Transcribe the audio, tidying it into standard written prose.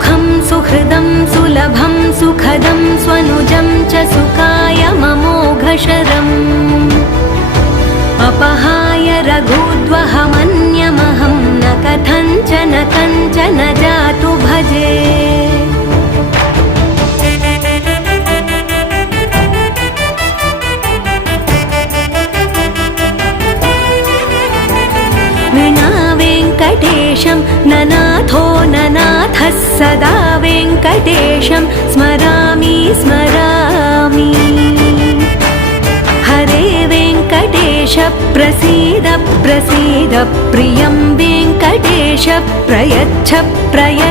सुखं सुहृदं सुलभं सुखदं स्वनुजं च सुखाय ममोघशरम् अपहाय रघुद्वहमन्यमहं न कथञ्चन जातु भजे। विना वेङ्कटेशं ननाथो ननाथः सदा वेङ्कटेशं स्मरामि स्मरामि। हरे वेङ्कटेश प्रसीद प्रसीद प्रियं वेङ्कटेश प्रयच्छ प्रयच्छ।